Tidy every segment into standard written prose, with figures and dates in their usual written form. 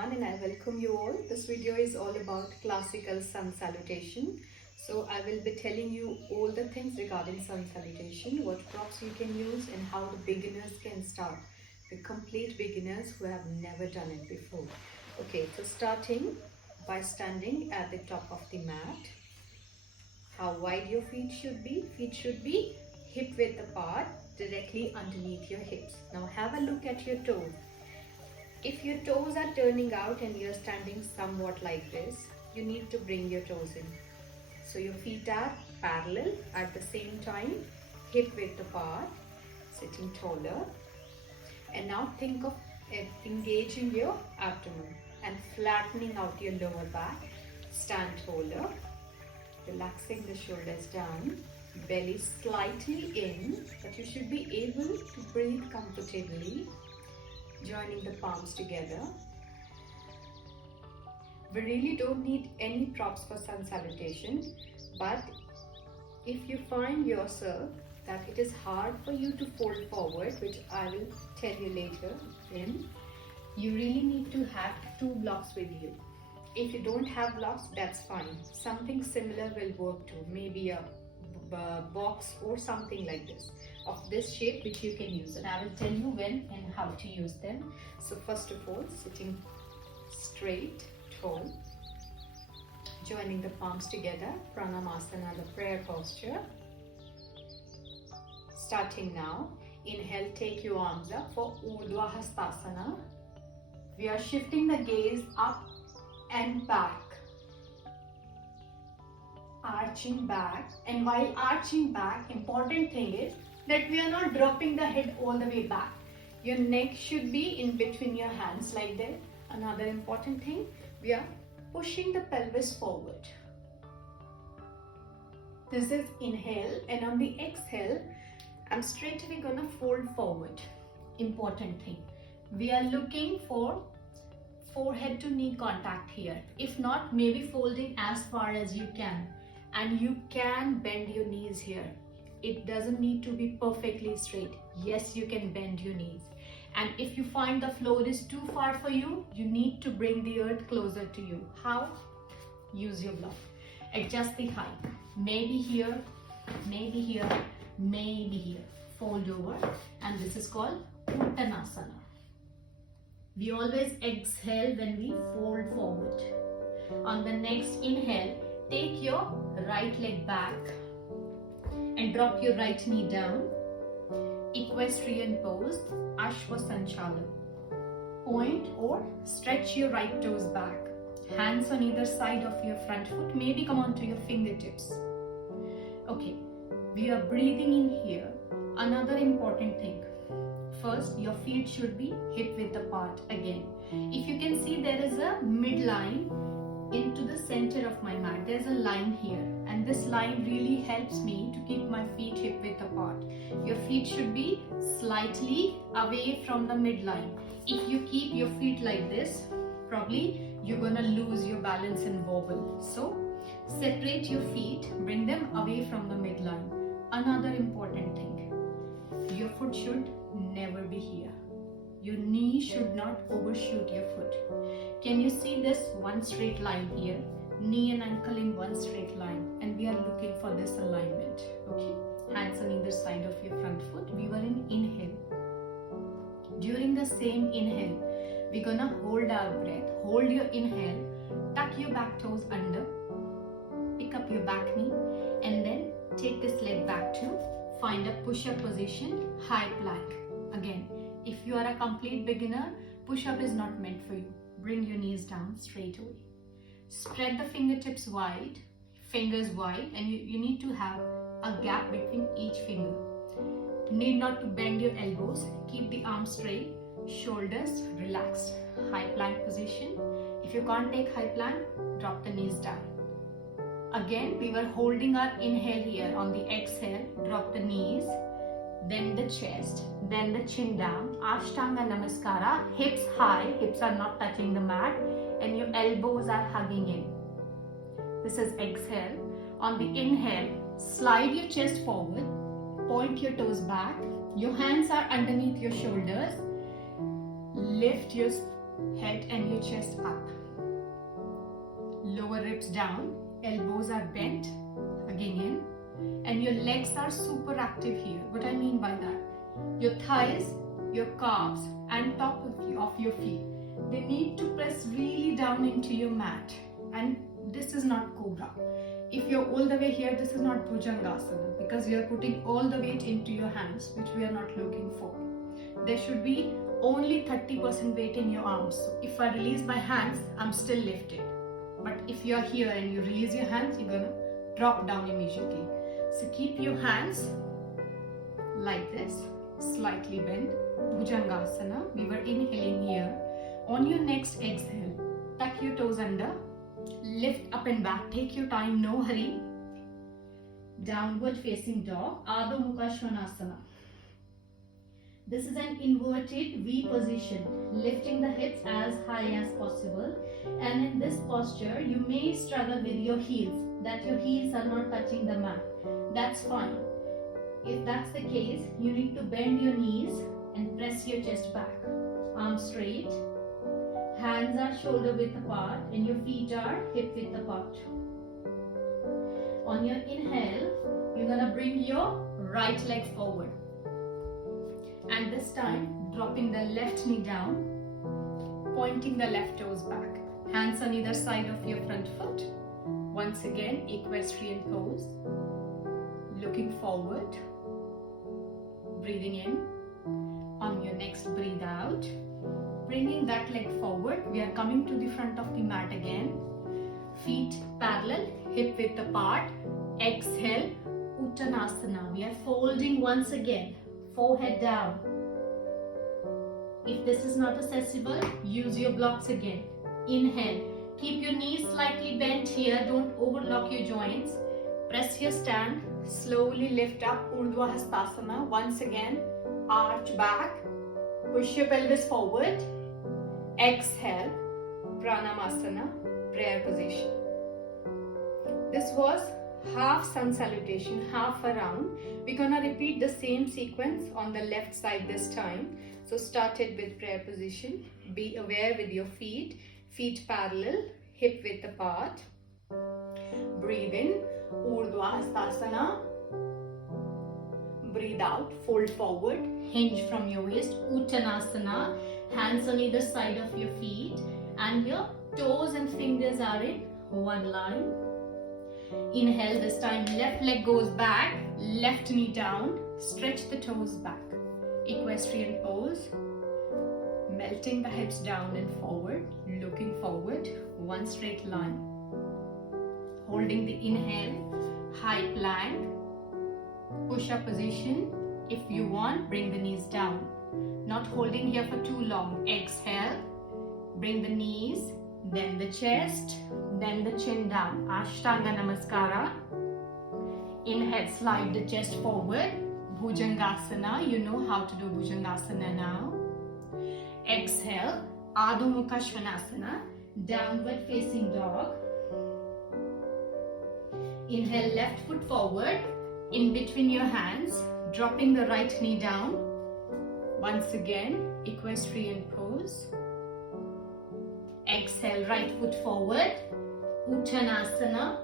everyone, and I welcome you all. This video is all about classical sun salutation. So I will be telling you all the things regarding sun salutation, what props you can use and how the beginners can start. The complete beginners who have never done it before. Okay, so starting by standing at the top of the mat. How wide your feet should be? Feet should be hip width apart, directly underneath your hips. Now have a look at your toes. If your toes are turning out and you're standing somewhat like this, you need to bring your toes in. So your feet are parallel at the same time, hip width apart, sitting taller. And now think of engaging your abdomen and flattening out your lower back. Stand taller, relaxing the shoulders down, belly slightly in, but you should be able to breathe comfortably. Joining the palms together. We really don't need any props for sun salutation, but if you find yourself that it is hard for you to fold forward, which I will tell you later, then you really need to have two blocks with you. If you don't have blocks, that's fine. Something similar will work too, maybe a box or something like this, of this shape, which you can use, and I will tell you when and how to use them. So first of all, sitting straight, tall, joining the palms together, Pranamasana, the prayer posture. Starting now, inhale, take your arms up for Urdhwa hastasana. We are shifting the gaze up and back, arching back, and while arching back, important thing is that we are not dropping the head all the way back. Your neck should be in between your hands like that. Another important thing, we are pushing the pelvis forward. This is inhale, and on the exhale, I'm straightaway gonna fold forward. Important thing, we are looking for forehead to knee contact here. If not, maybe folding as far as you can, and you can bend your knees here. It doesn't need to be perfectly straight. Yes, you can bend your knees. And if you find the floor is too far for you, you need to bring the earth closer to you. How? Use your block. Adjust the height. Maybe here, maybe here, maybe here. Fold over, and this is called Uttanasana. We always exhale when we fold forward. On the next inhale, take your right leg back and drop your right knee down. Equestrian Pose, Ashwasanchalan. Point or stretch your right toes back. Hands on either side of your front foot. Maybe come onto your fingertips. Okay, we are breathing in here. Another important thing. First, your feet should be hip width apart again. If you can see, there is a midline into the center of my mat. There's a line here, and this line really helps me to keep my feet hip width apart. Your feet should be slightly away from the midline. If you keep your feet like this, probably you're gonna lose your balance and wobble. So separate your feet, bring them away from the midline. Another important thing, your foot should never be here. Your knee should not overshoot your foot. Can you see this one straight line here? Knee and ankle in one straight line, and we are looking for this alignment. Okay, hands on either side of your front foot. We were in inhale. During the same inhale, we're gonna hold our breath. Hold your inhale, tuck your back toes under, pick up your back knee, and then take this leg back to find a push-up position, high plank. Again, if you are a complete beginner, push-up is not meant for you. Bring your knees down straight away. Spread the fingertips wide, fingers wide, and you need to have a gap between each finger. Need not to bend your elbows. Keep the arms straight, shoulders relaxed. High plank position. If you can't take high plank, drop the knees down. Again, we were holding our inhale here. On the exhale, drop the knees, then the chest, then the chin down. Ashtanga Namaskar, hips high, hips are not touching the mat, and your elbows are hugging in. This is exhale. On the inhale, slide your chest forward, point your toes back, your hands are underneath your shoulders, lift your head and your chest up. Lower ribs down, elbows are bent, again in, and your legs are super active here. What I mean by that? Your thighs, your calves, and top of your feet, they need to press really down into your mat. And this is not cobra. If you're all the way here, this is not Bhujangasana, because you're putting all the weight into your hands, which we are not looking for. There should be only 30% weight in your arms. So if I release my hands, I'm still lifted. But if you're here and you release your hands, you're gonna drop down immediately. So keep your hands like this, slightly bent. Bhujangasana. We were inhaling here. On your next exhale, tuck your toes under, lift up and back. Take your time, no hurry. Downward facing dog, Adho, mukha, svanasana. This is an inverted V position, lifting the hips as high as possible. And in this posture, you may struggle with your heels, that your heels are not touching the mat. That's fine. If that's the case, you need to bend your knees and press your chest back. Arms straight, hands are shoulder width apart, and your feet are hip width apart. On your inhale, you're gonna bring your right leg forward. And this time, dropping the left knee down, pointing the left toes back. Hands on either side of your front foot. Once again, equestrian pose. Looking forward. Breathing in. On your next breathe out. Bringing that leg forward. We are coming to the front of the mat again. Feet parallel, hip width apart. Exhale, Uttanasana. We are folding once again. Forehead down. If this is not accessible, use your blocks again. Inhale. Keep your knees slightly bent here. Don't overlock your joints. Press your stand. Slowly lift up. Urdhwa hastasana. Once again. Arch back. Push your pelvis forward. Exhale. Pranamasana. Prayer position. This was half sun salutation, half around. We're gonna repeat the same sequence on the left side this time. So started with prayer position. Be aware with your feet. Feet parallel, hip width apart. Breathe in, Urdhwa hastasana. Breathe out, fold forward, hinge from your waist, Uttanasana. Hands on either side of your feet, and your toes and fingers are in one line. Inhale, this time left leg goes back, left knee down, stretch the toes back. Equestrian pose, melting the hips down and forward, looking forward, one straight line. Holding the inhale, high plank, push-up position. If you want, bring the knees down. Not holding here for too long. Exhale, bring the knees, then the chest, then the chin down. Ashtanga Namaskara. Inhale, slide the chest forward. Bhujangasana. You know how to do Bhujangasana now. Exhale, Adho, mukha, svanasana. Downward facing dog. Inhale, left foot forward. In between your hands, dropping the right knee down. Once again, equestrian pose. Exhale, right foot forward, Uttanasana.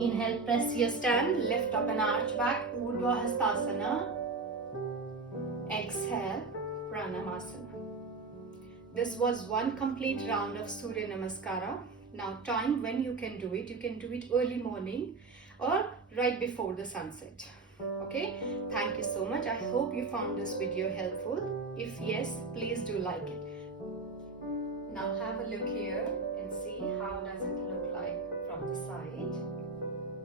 Inhale, press your stand, lift up and arch back, Urdhwa hastasana. Exhale, Pranamasana. This was one complete round of Surya Namaskara. Now time when you can do it early morning or right before the sunset. Okay, thank you so much. I hope you found this video helpful. If yes, please do like it. Now have a look here and see how does it look like from the side.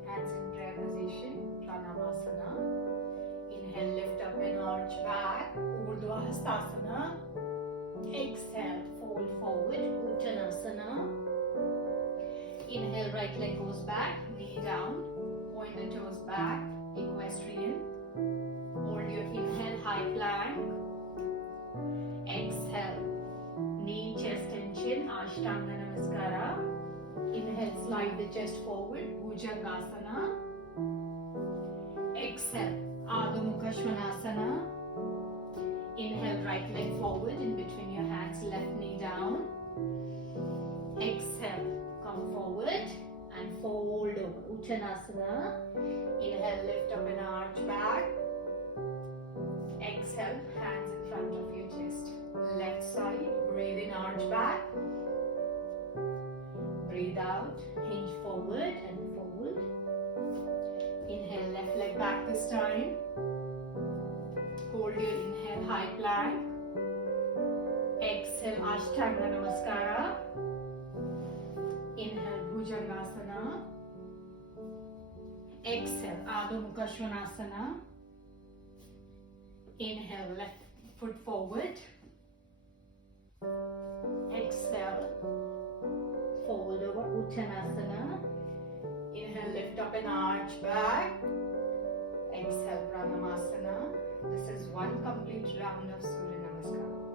Hands in prayer position, Pranamasana. Inhale, lift up and arch back, Urdhwa hastasana. Exhale, fold forward, Uttanasana. Inhale, right leg goes back, knee down, point the toes back, equestrian. Hold your inhale, high plank. Exhale, knee, chest and chin, Ashtanga Namaskara. Inhale, slide the chest forward, Bhujangasana. Exhale, Adho, mukha, svanasana. Inhale, right right leg forward, in between your hands, left knee down. Exhale, come forward and fold over. Uttanasana. Inhale, lift up and arch back. Exhale, hands in front of your chest. Left side, breathe in, arch back. Breathe out, hinge forward and forward. Inhale, left leg back this time. Hold your inhale, high plank. Exhale, Ashtanga Namaskara. Inhale, Bhujangasana. Exhale, Adho, mukha, svanasana. Inhale, left foot forward. Exhale, fold over, Uttanasana. Inhale, lift up and arch back. Exhale, Pranamasana. This is one complete round of Surya Namaskar.